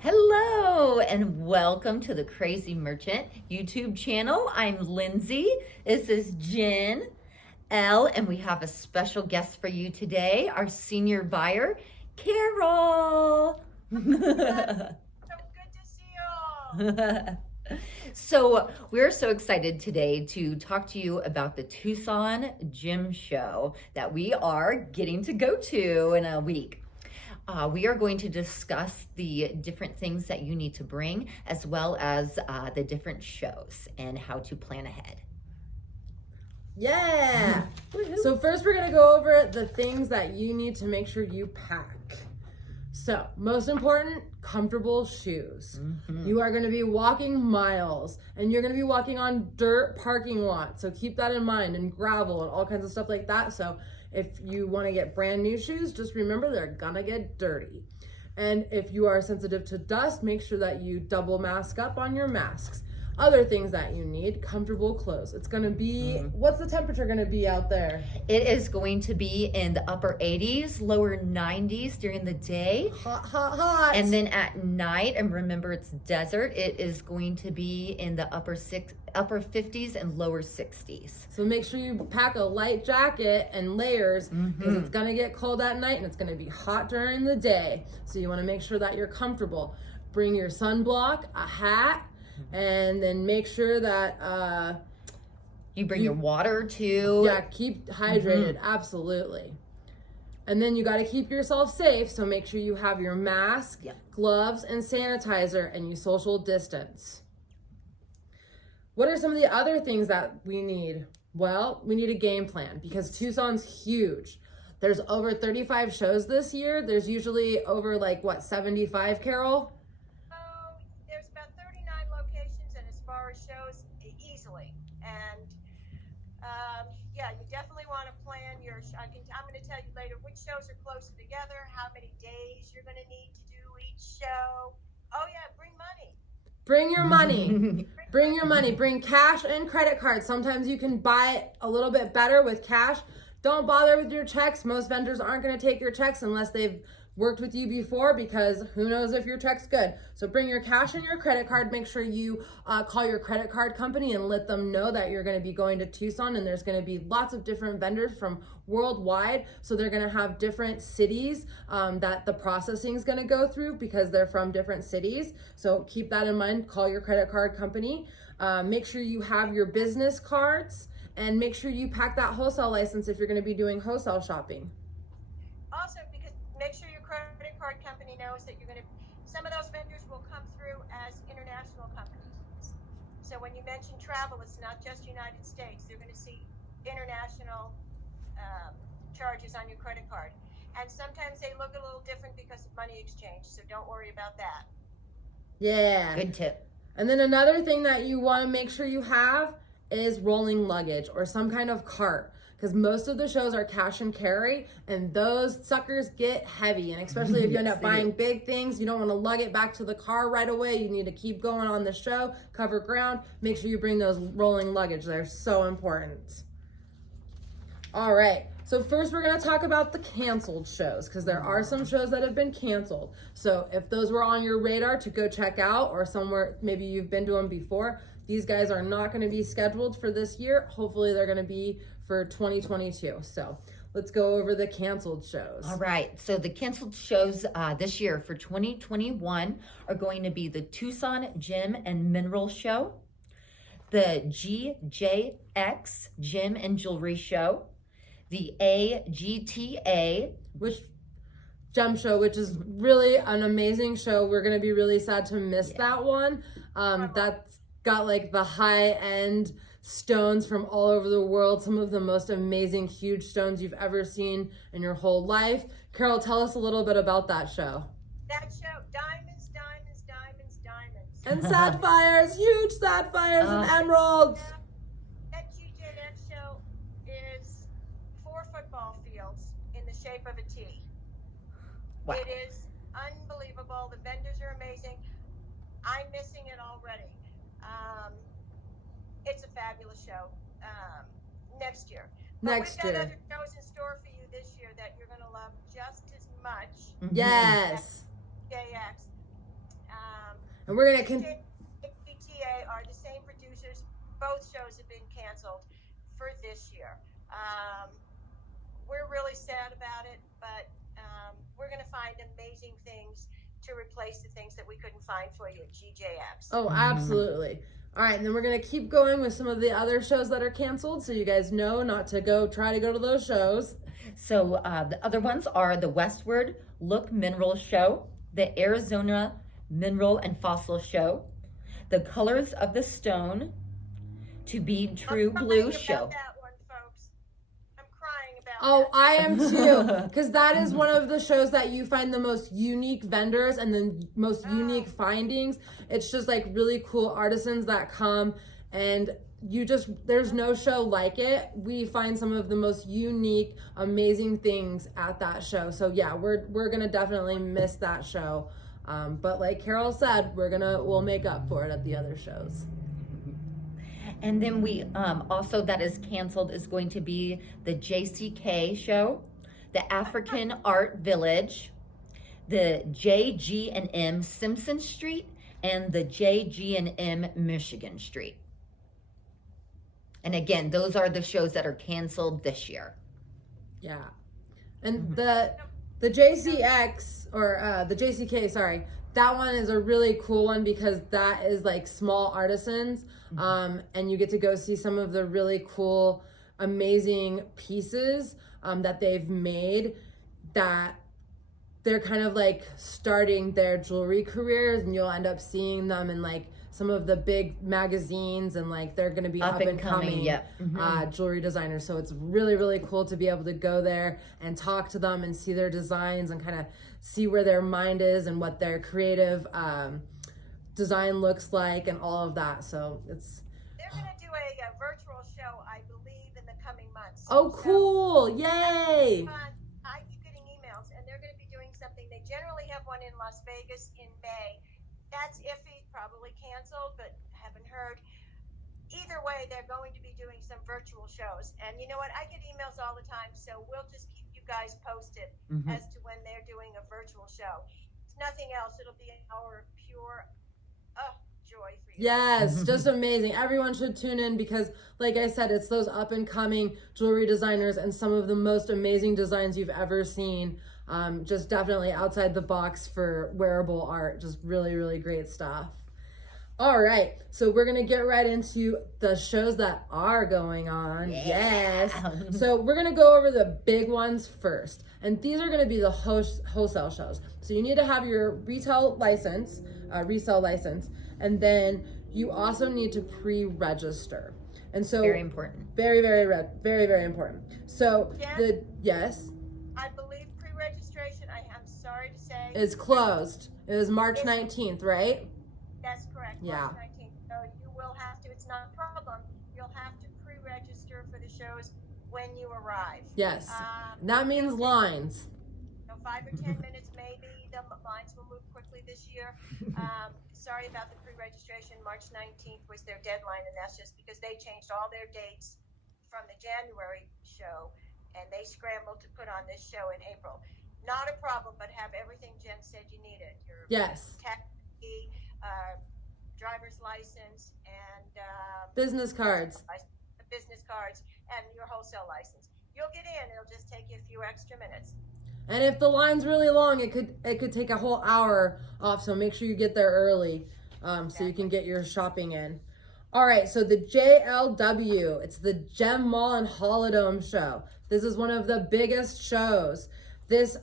Hello and welcome to the Crazy Merchant YouTube channel. I'm Lindsay. This is Jen, Elle, and we have a special guest for you today, our senior buyer, Carol. So good to see you all. So we're so excited today to talk to you about the Tucson Gem Show that we are getting to go to in a week. We are going to discuss the different things that you need to bring, as well as the different shows and how to plan ahead. Yeah. So first we're going to go over the things that you need to make sure you pack. So, most important, comfortable shoes. You are going to be walking miles and you're going to be walking on dirt parking lots. So keep that in mind, and gravel and all kinds of stuff like that. So if you want to get brand new shoes, just remember they're going to get dirty. And if you are sensitive to dust, make sure that you double mask up on your masks. Other things that you need, comfortable clothes. It's going to be, what's the temperature going to be out there? It is going to be in the upper 80s, lower 90s during the day. Hot, hot, hot. And then at night, and remember it's desert, it is going to be in the upper 50s and lower 60s. So make sure you pack a light jacket and layers, because it's going to get cold at night and it's going to be hot during the day. So you want to make sure that you're comfortable. Bring your sunblock, a hat, and then make sure that You bring your water too. yeah, keep hydrated. Absolutely. And then you got to keep yourself safe, so make sure you have your mask, gloves, and sanitizer, and you social distance. What are some of the other things that we need? Well, we need a game plan, because Tucson's huge. There's over 35 shows this year. There's usually over 75, Carol? Shows easily, and yeah, you definitely want to plan your. I'm going to tell you later which shows are closer together, how many days you're going to need to do each show. Oh yeah, bring money. Bring your money. Bring your money. Bring cash and credit cards. Sometimes you can buy it a little bit better with cash. Don't bother with your checks. Most vendors aren't going to take your checks unless they've worked with you before, because who knows if your check's good. So bring your cash and your credit card. Make sure you call your credit card company and let them know that you're going to be going to Tucson, and there's going to be lots of different vendors from worldwide. So they're going to have different cities that the processing is going to go through, because they're from different cities. So keep that in mind. Call your credit card company. Make sure you have your business cards, and make sure you pack that wholesale license if you're going to be doing wholesale shopping. Also, because make sure your credit card company knows that you're going to, some of those vendors will come through as international companies. So when you mention travel, it's not just United States. They're going to see international charges on your credit card. And sometimes they look a little different because of money exchange. So don't worry about that. Yeah. Good tip. And then another thing that you want to make sure you have is rolling luggage or some kind of cart, because most of the shows are cash and carry, and those suckers get heavy. And especially if you end up buying big things, you don't want to lug it back to the car right away. You need to keep going on the show, cover ground. Make sure you bring those rolling luggage. They're so important. All right. So first we're going to talk about the canceled shows, because there are some shows that have been canceled. So if those were on your radar to go check out, or somewhere maybe you've been to them before, these guys are not going to be scheduled for this year. Hopefully they're going to be for 2022. So let's go over the canceled shows. All right. So the canceled shows this year for 2021 are going to be the Tucson Gem and Mineral Show, the GJX Gem and Jewelry Show, the AGTA, Gem Show, which is really an amazing show. We're going to be really sad to miss that one. That's got the high-end stones from all over the world, some of the most amazing huge stones you've ever seen in your whole life. Carol, tell us a little bit about that show. That show, diamonds, diamonds, diamonds, diamonds. And sapphires, huge sapphires and emeralds. That GJX show is 4 football fields in the shape of a T. Wow. It is unbelievable. The vendors are amazing. I'm missing it already. It's a fabulous show. Next year. But we've got other shows in store for you this year that you're going to love just as much. Yes. JX. And we're gonna PTA are the same producers. Both shows have been canceled for this year. We're really sad about it, but we're going to find amazing things to replace the things that we couldn't find for you at GJX. Oh, absolutely. All right, and then we're going to keep going with some of the other shows that are canceled, so you guys know not to try to go to those shows. So the other ones are the Westward Look Mineral Show, the Arizona Mineral and Fossil Show, the Colors of the Stone, To Be True Blue Show. That one, folks. I'm crying about Oh, that. I am too, because that is one of the shows that you find the most unique vendors and the most unique findings. It's just like really cool artisans that come, and there's no show like it. We find some of the most unique, amazing things at that show. So yeah, we're gonna definitely miss that show. But like Carol said, we'll make up for it at the other shows. And then we also, that is canceled, is going to be the JCK show, the African Art Village, the JG&M Simpson Street, and the JG&M Michigan Street. And again, those are the shows that are canceled this year. Yeah. And the JCX, or the JCK, sorry, that one is a really cool one because that is like small artisans, and you get to go see some of the really cool, amazing pieces that they've made, that they're kind of like starting their jewelry careers, and you'll end up seeing them in like some of the big magazines, and like they're going to be up and coming jewelry designers. So it's really, really cool to be able to go there and talk to them and see their designs and kind of see where their mind is and what their creative design looks like and all of that. So they're going to do a virtual show, I believe, in the coming months. Oh, cool. Yay. I keep getting emails, and they're going to be doing something. They generally have one in Las Vegas in May. That's iffy, probably canceled, but haven't heard. Either way, they're going to be doing some virtual shows. And you know what? I get emails all the time, so we'll just keep you guys posted as to when they're doing a virtual show. It's nothing else. It'll be an hour of pure joy for you. Yes, just amazing. Everyone should tune in because, like I said, it's those up and coming jewelry designers and some of the most amazing designs you've ever seen. Just definitely outside the box for wearable art. Just really, really great stuff. All right, so we're gonna get right into the shows that are going on. Yes. So we're gonna go over the big ones first, and these are gonna be the wholesale shows. So you need to have your retail license, resale license, and then you also need to pre-register. And so very important. Very, very, very, very important. So yes. I believe pre-registration, I am sorry to say, is closed. It was March 19th, right? That's correct. Yeah. March 19th. So you will have to, it's not a problem, you'll have to pre-register for the shows when you arrive. Yes. And that means lines. 5 or 10 minutes maybe. The lines will move quickly this year. Sorry about the pre-registration. March 19th was their deadline, and that's just because they changed all their dates from the January show, and they scrambled to put on this show in April. Not a problem, but have everything Jen said you needed. Your tax, driver's license, and business cards. Business cards, and your wholesale license. You'll get in. It'll just take you a few extra minutes. And if the line's really long, it could take a whole hour off. So make sure you get there early, so you can get your shopping in. All right, so the JLW, it's the Gem Mall and Holodome show. This is one of the biggest shows. This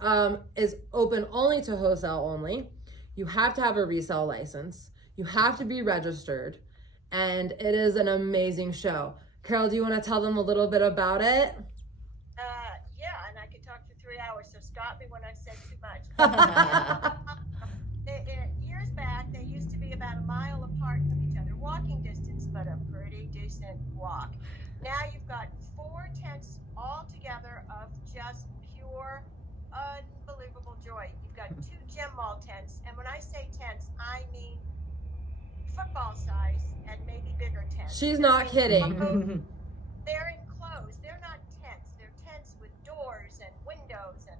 is open only to wholesale only. You have to have a resale license. You have to be registered, and it is an amazing show. Carol, do you want to tell them a little bit about it? Yeah, and I could talk for 3 hours, so stop me when I've said too much. Years back, they used to be about a mile apart from each other, walking distance, but a pretty decent walk. Now you've got 4 tents all together of just pure, unbelievable joy. You've got 2 Gem Mall tents, and when I say tents, I mean football size and maybe bigger tents. She's not kidding. They're enclosed. They're not tents. They're tents with doors and windows and,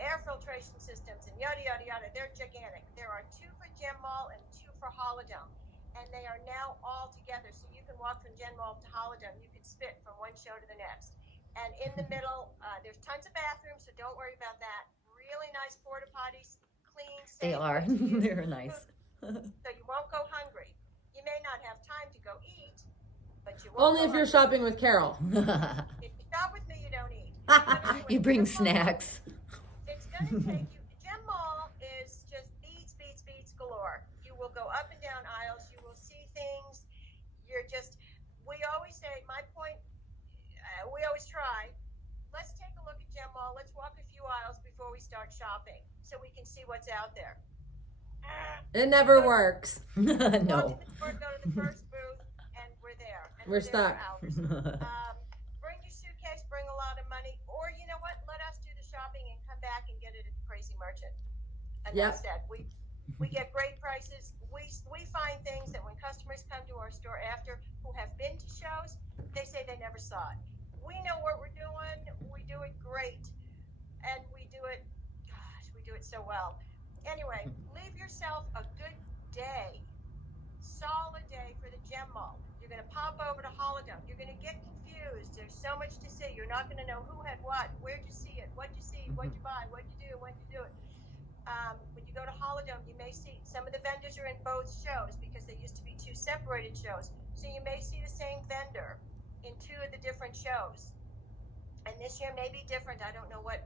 air air filtration systems and yada, yada, yada. They're gigantic. There are 2 for Gem Mall and 2 for Holodome. And they are now all together. So you can walk from Gem Mall to Holodome. You can spit from one show to the next. And in the middle, there's tons of bathrooms, so don't worry about that. Really nice porta potties, clean, safe. They are. They're nice. So you won't go hungry. You may not have time to go eat, but you won't. Only if you're shopping with Carol. If you shop with me, you don't eat. You bring snacks. It's going to take you. Gem Mall is just beads galore. You will go up and down aisles. You will see things. You're just. We always say, my point. We always try. Let's take a look at Gem Mall. Let's walk a few aisles before we start shopping, so we can see what's out there. It never works. No. Go to the first booth, and we're there. And We're there stuck. for hours. Bring your suitcase, bring a lot of money, or you know what? Let us do the shopping and come back and get it at the Crazy Merchant. And that's that. We get great prices. We find things that when customers come to our store after who have been to shows, they say they never saw it. We know what we're doing. We do it great, and we do it so well. Anyway, leave yourself a good day, solid day for the Gem Mall. You're going to pop over to Holodome. You're going to get confused. There's so much to see. You're not going to know who had what, where'd you see it, what'd you see, what'd you buy, what'd you do, when you do it. When you go to Holodome, you may see some of the vendors are in both shows because they used to be 2 separated shows. So you may see the same vendor in 2 of the different shows. And this year may be different. I don't know what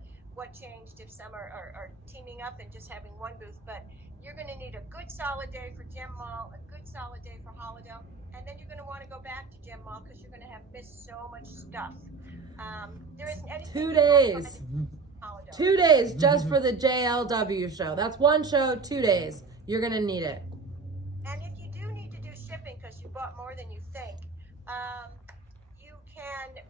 changed, if some are teaming up and just having one booth, but you're going to need a good solid day for Gem Mall, a good solid day for Holodome, and then you're going to want to go back to Gem Mall because you're going to have missed so much stuff. There isn't anything. 2 days. 2 days just for the JLW show. That's one show, 2 days. You're going to need it. And if you do need to do shipping because you bought more than you think, you can,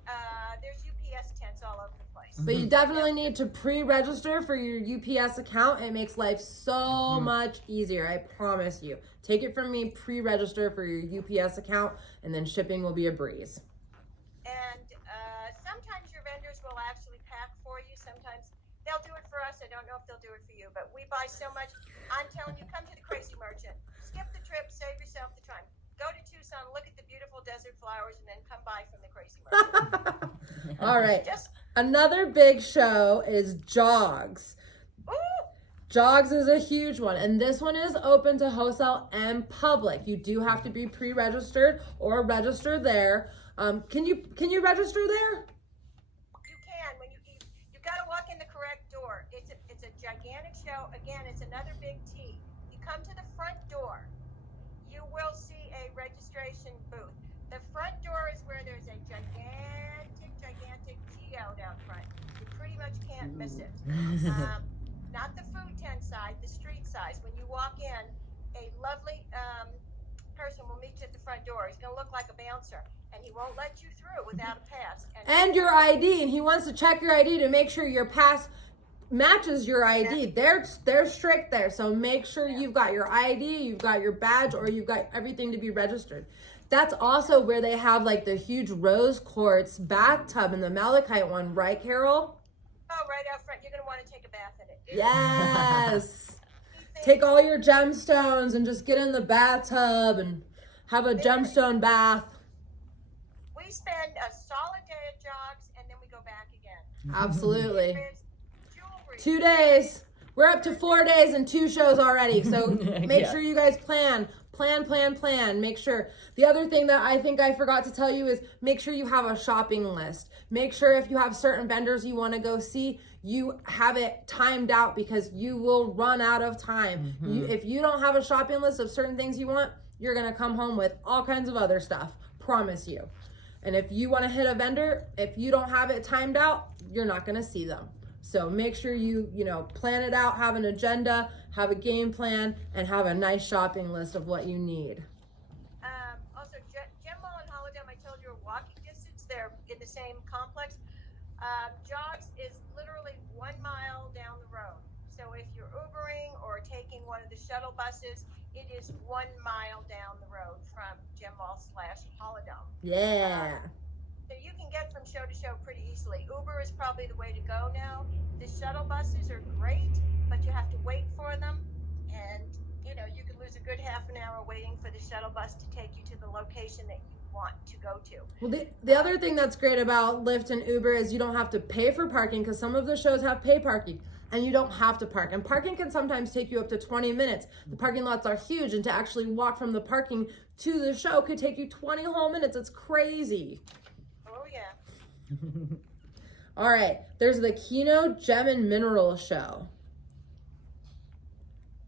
there's UPS tents all over the place. But you definitely need to pre-register for your UPS account. It makes life so much easier. I promise you. Take it from me, pre-register for your UPS account, and then shipping will be a breeze. And sometimes your vendors will actually pack for you. Sometimes they'll do it for us. I don't know if they'll do it for you, but we buy so much. I'm telling you, come to the Crazy Merchant. Skip the trip, save yourself the time. Go to Tucson, look at the beautiful desert flowers, and then come buy from the Crazy Merchant. All right. Another big show is Jogs. Ooh! Jogs is a huge one, and this one is open to wholesale and public. You do have to be pre-registered or register there. Can you register there? You can. When you got to walk in the correct door. It's a gigantic show. Again, it's another big T. You come to the front door, you will see a registration booth. The front door is where there's a gigantic geode out front. You pretty much can't miss it. Not the food tent side, the street side. When you walk in, a lovely person will meet you at the front door. He's going to look like a bouncer, and he won't let you through without a pass. And your ID, and he wants to check your ID to make sure your pass matches your ID. They're strict there, so make sure you've got your ID, you've got your badge, or you've got everything to be registered. That's also where they have like the huge rose quartz bathtub in the malachite one, right, Carol? Oh, right out front. You're going to want to take a bath in it. Yes. Take all your gemstones and just get in the bathtub and have a gemstone bath. We spend a solid day at Jogs, and then we go back again. Absolutely. There's jewelry. 2 days. We're up to 4 days and 2 shows already. So make Yeah. sure you guys plan. Make sure. The other thing that I think I forgot to tell you is make sure you have a shopping list. Make sure if you have certain vendors you want to go see, you have it timed out because you will run out of time. If you don't have a shopping list of certain things you want, you're going to come home with all kinds of other stuff. Promise you. And if you want to hit a vendor, if you don't have it timed out, you're not going to see them. So make sure you plan it out, have an agenda, have a game plan, and have a nice shopping list of what you need. Also, Gem Mall and Holodome, I told you, are walking distance. They're in the same complex. Jogs is literally 1 mile down the road. So if you're Ubering or taking one of the shuttle buses, it is 1 mile down the road from Gem Mall / Holodome. Yeah. So you can can get from show to show pretty easily. Uber is probably the way to go now. The shuttle buses are great, but you have to wait for them, and you can lose a good half an hour waiting for the shuttle bus to take you to the location that you want to go to. Well, the other thing that's great about Lyft and Uber is you don't have to pay for parking, because some of the shows have pay parking and you don't have to park. And parking can sometimes take you up to 20 minutes. The parking lots are huge, and to actually walk from the parking to the show could take you 20 whole minutes. It's crazy. Oh, yeah. All right, there's the Keno Gem and Mineral Show.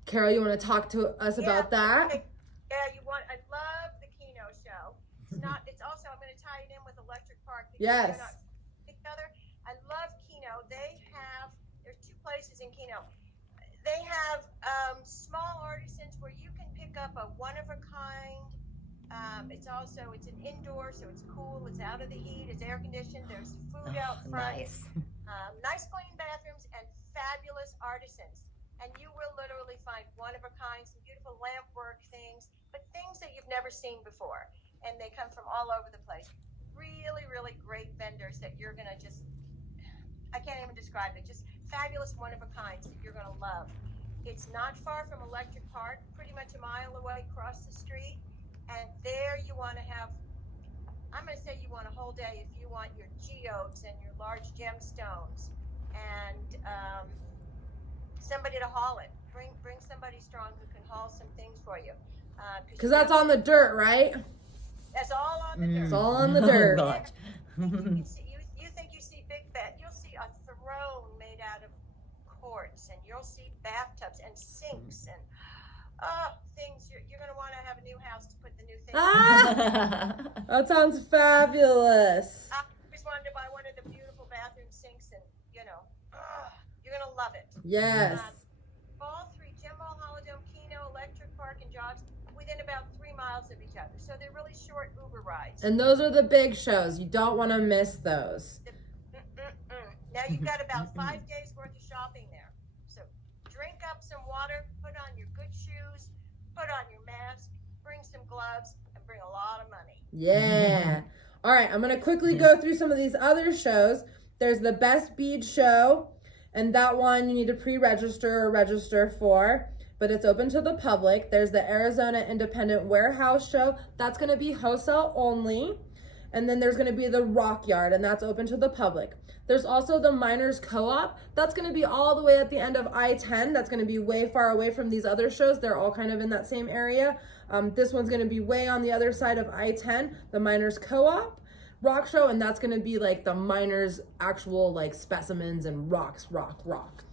Carol, you want to talk to us about that? Yeah, I love the Keno show. It's also, I'm going to tie it in with Electric Park. Yes. They're not together. I love Keno. There's two places in Keno. They have small artisans where you can pick up a one-of-a-kind. It's an indoor, so it's cool. It's out of the heat. It's air conditioned. There's food out front. Nice. Nice clean bathrooms and fabulous artisans. And you will literally find one-of-a-kind, some beautiful lamp work things, but things that you've never seen before. And they come from all over the place. Really, really great vendors that you're going to I can't even describe it. Just fabulous one-of-a-kinds that you're going to love. It's not far from Electric Park, pretty much a mile away across the street. And there you want to have, I'm going to say you want a whole day if you want your geodes and your large gemstones and somebody to haul it. Bring somebody strong who can haul some things for you. Because that's on the dirt, right? That's all on the dirt. It's all on the dirt. Oh, gosh. You think you see big bat? You'll see a throne made out of quartz, and you'll see bathtubs and sinks and things. You're going to want to have a new house to put the new things. That sounds fabulous. I just wanted to buy one of the beautiful bathroom sinks, and you're going to love it. Yes. All three, Gem Ball, Holodome, Keno, Electric Park, and Jogs, within about 3 miles of each other. So they're really short Uber rides. And those are the big shows. You don't want to miss those. Now you've got about 5 days worth of shopping there. So drink up some water, put on your good shoes, put on your mask, bring some gloves, and bring a lot of money. Yeah. All right, I'm going to quickly go through some of these other shows. There's the Best Bead Show, and that one you need to pre-register or register for, but it's open to the public. There's the Arizona Independent Warehouse Show. That's going to be wholesale only. And then there's going to be the Rock Yard, and that's open to the public. There's also the Miners Co-op. That's going to be all the way at the end of I-10. That's going to be way far away from these other shows. They're all kind of in that same area. This one's going to be way on the other side of I-10, the Miners Co-op Rock Show, and that's going to be like the miners' actual like specimens and rocks, rock.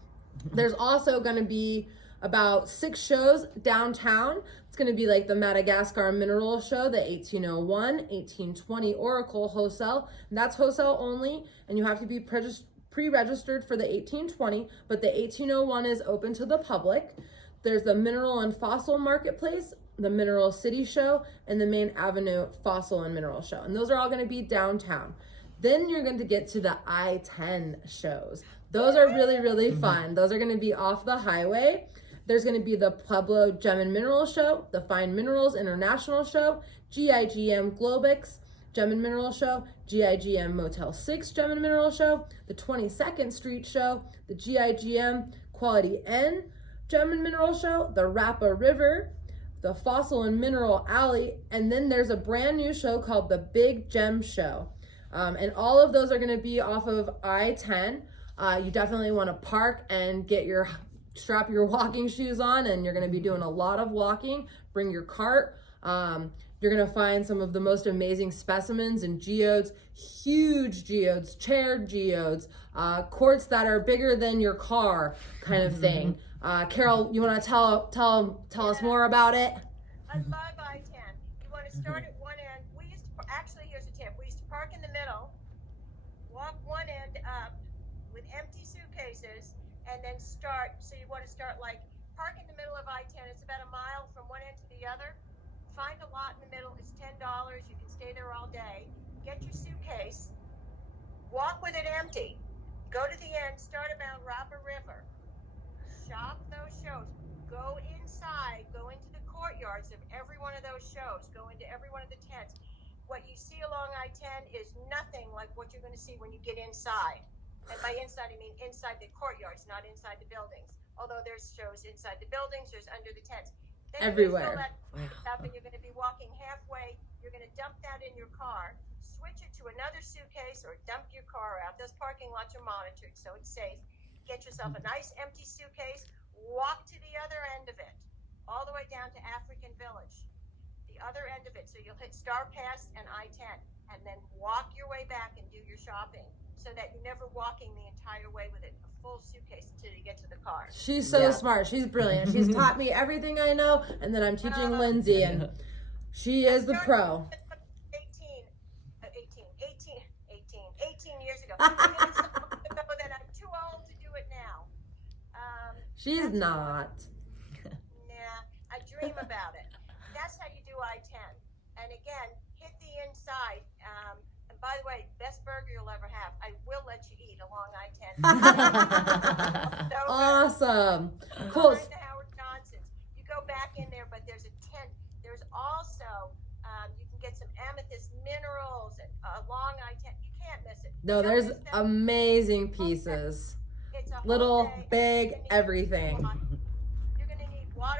There's also going to be about 6 shows downtown. It's going to be like the Madagascar Mineral Show, the 1801, 1820 Oracle Wholesale. And that's wholesale only, and you have to be pre-registered for the 1820, but the 1801 is open to the public. There's the Mineral and Fossil Marketplace, the Mineral City Show, and the Main Avenue Fossil and Mineral Show. And those are all going to be downtown. Then you're going to get to the I-10 shows. Those are really, really fun. Those are going to be off the highway. There's going to be the Pueblo Gem and Mineral Show, the Fine Minerals International Show, GIGM Globix Gem and Mineral Show, GIGM Motel 6 Gem and Mineral Show, the 22nd Street Show, the GIGM Quality N Gem and Mineral Show, the Rapa River, the Fossil and Mineral Alley, and then there's a brand new show called the Big Gem Show. And all of those are going to be off of I-10. You definitely want to park and strap your walking shoes on, and you're going to be doing a lot of walking. Bring your cart. You're going to find some of the most amazing specimens and geodes, huge geodes, chaired geodes, quartz that are bigger than your car kind of thing. Carol, you want to tell us more about it? I love I-10. You want to start at one end. Here's a tip. We used to park in the middle, walk one end up with empty suitcases, and then start. So you want to start park in the middle of I-10. It's about a mile from one end to the other. Find a lot in the middle. It's $10. You can stay there all day. Get your suitcase. Walk with it empty. Go to the end. Start around Rapa River. Shop those shows. Go inside. Go into the courtyards of every one of those shows. Go into every one of the tents. what you see along I-10 is nothing like what you're going to see when you get inside. And by inside, I mean inside the courtyards, not inside the buildings. Although there's shows inside the buildings, there's under the tents. Then Everywhere. You're going to up and you're going to be walking halfway. You're going to dump that in your car, switch it to another suitcase, or dump your car out. Those parking lots are monitored, so it's safe. Get yourself a nice empty suitcase. Walk to the other end of it, all the way down to African Village. The other end of it, so you'll hit Star Pass and I-10, and then walk your way back and do your shopping, so that you're never walking the entire way with it, a full suitcase until you get to the car. She's so smart. She's brilliant. She's taught me everything I know, and then I'm teaching Lindsay, and she is the pro. 18 years ago. I know that I'm too old to do it now. She's not. Nah, I dream about it. That's how you do I-10. And again, hit the inside. And by the way, best burger you'll ever have. I will let you eat along I-10. So Awesome. Cool. Behind the Howard Johnsons. You go back in there, but there's a tent. There's also, you can get some amethyst minerals along I-10. You can't miss it. No, Don't there's miss them. amazing pieces. It's a whole Little, day. big, You're gonna need everything. water. You're going to need water.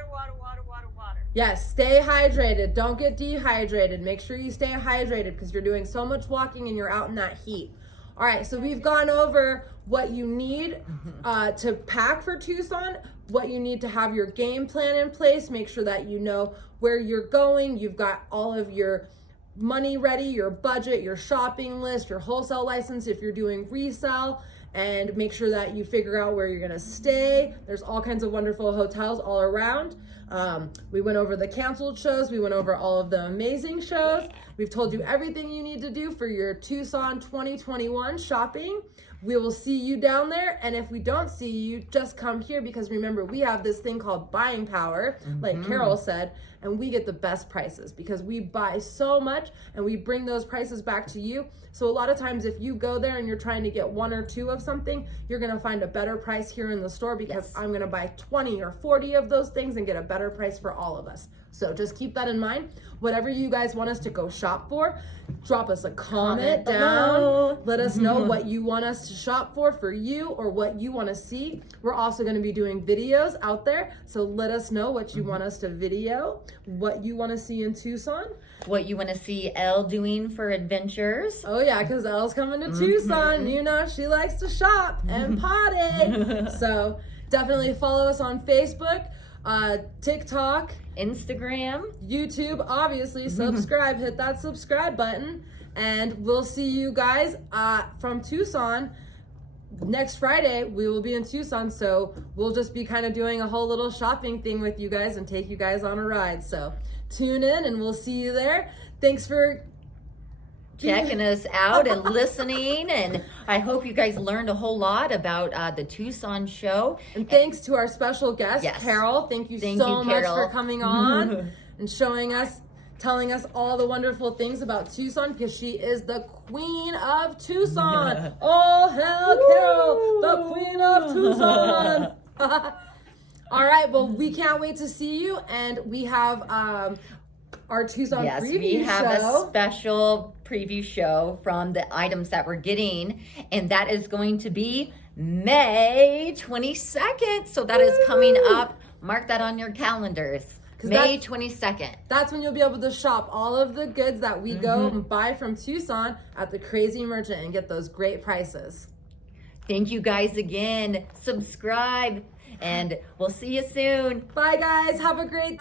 Yes, stay hydrated. Don't get dehydrated. Make sure you stay hydrated because you're doing so much walking and you're out in that heat. All right, so we've gone over what you need to pack for Tucson, what you need to have your game plan in place. Make sure that you know where you're going. You've got all of your money ready, your budget, your shopping list, your wholesale license if you're doing resale, and make sure that you figure out where you're gonna stay. There's all kinds of wonderful hotels all around. We went over the canceled shows. We went over all of the amazing shows. We've told you everything you need to do for your Tucson 2021 shopping. We will see you down there. And if we don't see you, just come here because remember, we have this thing called buying power, like Carol said, and we get the best prices because we buy so much and we bring those prices back to you. So a lot of times if you go there and you're trying to get one or two of something, you're gonna find a better price here in the store because I'm gonna buy 20 or 40 of those things and get a better price for all of us. So just keep that in mind. Whatever you guys want us to go shop for, drop us a comment down. Let us know what you want us to shop for you or what you want to see. We're also going to be doing videos out there. So let us know what you want us to video, what you want to see in Tucson. What you want to see Elle doing for adventures. Oh yeah, because Elle's coming to Tucson. You know, she likes to shop and potty. So definitely follow us on Facebook, TikTok, Instagram, YouTube, obviously. Subscribe, hit that subscribe button, and we'll see you guys from Tucson next Friday. We will be in Tucson, so we'll just be kind of doing a whole little shopping thing with you guys and take you guys on a ride. So tune in and we'll see you there. Thanks for checking us out and listening, and I hope you guys learned a whole lot about the Tucson show. And thanks to our special guest, Carol. Thank you so much for coming on and showing us, telling us all the wonderful things about Tucson because she is the queen of Tucson. Oh, hell, Carol, the queen of Tucson. All right, well, we can't wait to see you, and we have our Tucson preview show. We have a special preview show from the items that we're getting, and that is going to be May 22nd. So that is coming up. Mark that on your calendars. May 22nd. That's when you'll be able to shop all of the goods that we go and buy from Tucson at the Crazy Merchant and get those great prices. Thank you guys again. Subscribe, and we'll see you soon. Bye, guys. Have a great day.